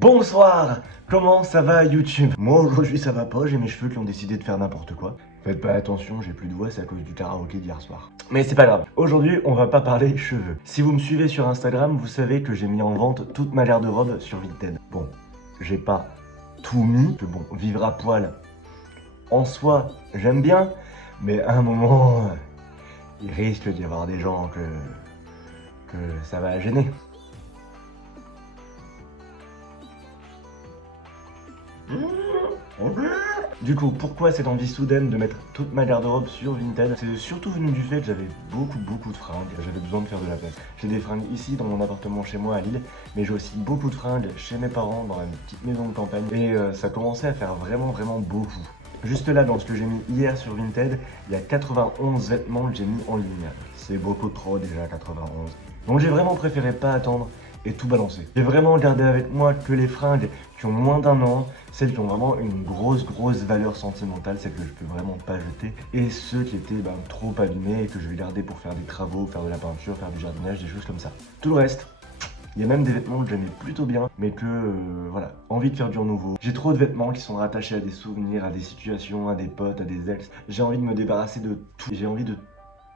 Bonsoir, comment ça va YouTube? Moi aujourd'hui ça va pas, j'ai mes cheveux qui ont décidé de faire n'importe quoi. Faites pas attention, j'ai plus de voix, c'est à cause du karaoké d'hier soir. Mais c'est pas grave, aujourd'hui on va pas parler cheveux. Si vous me suivez sur Instagram, vous savez que j'ai mis en vente toute ma garde-robe sur Vinted. Bon, j'ai pas tout mis, que bon, vivre à poil, en soi, j'aime bien, mais à un moment, il risque d'y avoir des gens que ça va gêner. Du coup, pourquoi cette envie soudaine de mettre toute ma garde-robe sur Vinted? C'est surtout venu du fait que j'avais beaucoup de fringues, j'avais besoin de faire de la place. J'ai des fringues ici dans mon appartement chez moi à Lille, mais j'ai aussi beaucoup de fringues chez mes parents dans une petite maison de campagne, et ça commençait à faire vraiment beaucoup. Juste là, dans ce que j'ai mis hier sur Vinted, il y a 91 vêtements que j'ai mis en ligne. C'est beaucoup trop déjà, 91. Donc j'ai vraiment préféré pas attendre et tout balancer. J'ai vraiment gardé avec moi que les fringues qui ont moins d'un an, celles qui ont vraiment une grosse valeur sentimentale, celles que je peux vraiment pas jeter, et ceux qui étaient trop abîmés et que je vais garder pour faire des travaux, faire de la peinture, faire du jardinage, des choses comme ça. Tout le reste, il y a même des vêtements que j'aimais plutôt bien, mais que, voilà, envie de faire du renouveau. J'ai trop de vêtements qui sont rattachés à des souvenirs, à des situations, à des potes, à des ex. J'ai envie de me débarrasser de tout, j'ai envie de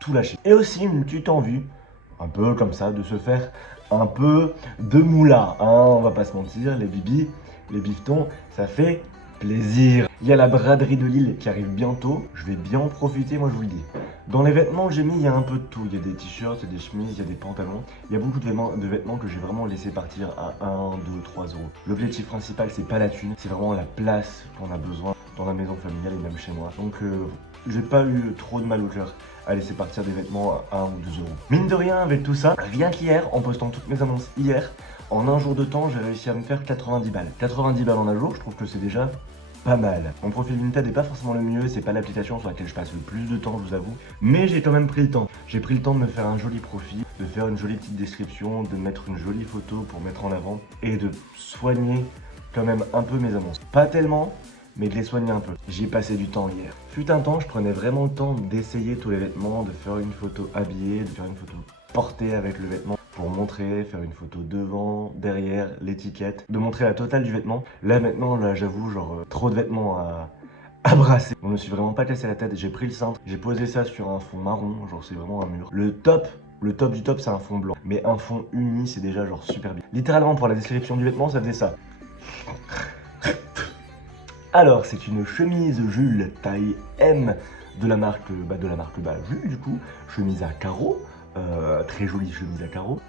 tout lâcher. Et aussi une petite envie, un peu comme ça, de se faire un peu de moula, hein, on va pas se mentir, les bibis, les bifetons, ça fait plaisir. Il y a la braderie de Lille qui arrive bientôt, je vais bien en profiter, moi je vous le dis. Dans les vêtements que j'ai mis, il y a un peu de tout, il y a des t-shirts, il y a des chemises, il y a des pantalons, il y a beaucoup de vêtements que j'ai vraiment laissé partir à 1, 2, 3 euros. L'objectif principal, c'est pas la thune, c'est vraiment la place qu'on a besoin dans la maison familiale et même chez moi. Donc j'ai pas eu trop de mal au cœur à laisser partir des vêtements à 1 ou 2 euros. Mine de rien, avec tout ça, rien qu'hier, en postant toutes mes annonces hier, en un jour de temps, j'ai réussi à me faire 90 balles. 90 balles en un jour, je trouve que c'est déjà pas mal. Mon profil Vinted n'est pas forcément le mieux, c'est pas l'application sur laquelle je passe le plus de temps, je vous avoue. Mais j'ai quand même pris le temps. J'ai pris le temps de me faire un joli profil, de faire une jolie petite description, de mettre une jolie photo pour mettre en avant et de soigner quand même un peu mes annonces. Pas tellement, mais de les soigner un peu. J'y ai passé du temps hier. Fut un temps, je prenais vraiment le temps d'essayer tous les vêtements, de faire une photo habillée, de faire une photo portée avec le vêtement pour montrer, faire une photo devant, derrière, l'étiquette, de montrer la totale du vêtement. Là maintenant, là j'avoue, genre trop de vêtements à brasser. Je me suis vraiment pas cassé la tête, j'ai pris le cintre, j'ai posé ça sur un fond marron, genre c'est vraiment un mur. Le top du top c'est un fond blanc, mais un fond uni c'est déjà genre super bien. Littéralement pour la description du vêtement ça faisait ça. Alors, c'est une chemise Jules taille M de la marque Jules du coup, chemise à carreaux, très jolie chemise à carreaux,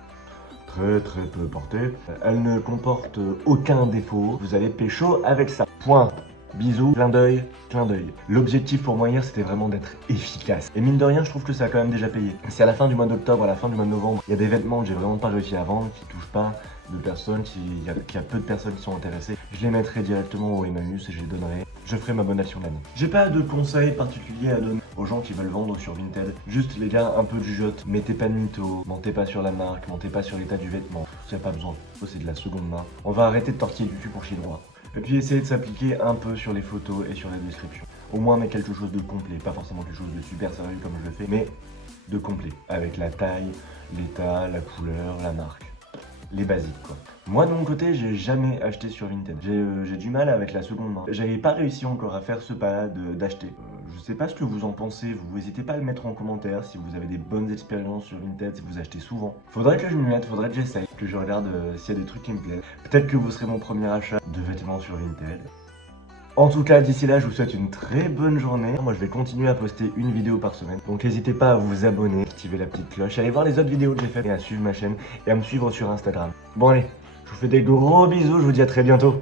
très peu portée. Elle ne comporte aucun défaut, vous allez pécho avec ça. Point. Bisous, clin d'œil, clin d'œil. L'objectif pour moi hier c'était vraiment d'être efficace. Et mine de rien je trouve que ça a quand même déjà payé. C'est à la fin du mois d'octobre, à la fin du mois de novembre, il y a des vêtements que j'ai vraiment pas réussi à vendre, qui touchent pas de personnes, il y a peu de personnes qui sont intéressées. Je les mettrai directement au Emmaüs et je les donnerai. Je ferai ma bonne action de l'année. J'ai pas de conseils particuliers à donner aux gens qui veulent vendre sur Vinted. Juste les gars, un peu de jugeote, mettez pas de mytho, mentez pas sur la marque, mentez pas sur l'état du vêtement. Il n'y a pas besoin, c'est de la seconde main. On va arrêter de tortiller du cul pour chier droit. Et puis essayer de s'appliquer un peu sur les photos et sur la description. Au moins mettre quelque chose de complet, pas forcément quelque chose de super sérieux comme je le fais, mais de complet. Avec la taille, l'état, la couleur, la marque. Les basiques quoi. Moi de mon côté j'ai jamais acheté sur Vinted. J'ai du mal avec la seconde main. J'avais pas réussi encore à faire ce pas d'acheter. Je sais pas ce que vous en pensez, vous n'hésitez pas à le mettre en commentaire si vous avez des bonnes expériences sur Vinted, si vous achetez souvent. Faudrait que je m'y mette, faudrait que j'essaye, que je regarde s'il y a des trucs qui me plaisent. Peut-être que vous serez mon premier achat de vêtements sur Vinted. En tout cas, d'ici là, je vous souhaite une très bonne journée. Moi, je vais continuer à poster une vidéo par semaine. Donc, n'hésitez pas à vous abonner, activer la petite cloche, allez voir les autres vidéos que j'ai faites et à suivre ma chaîne et à me suivre sur Instagram. Bon, allez, je vous fais des gros bisous, je vous dis à très bientôt.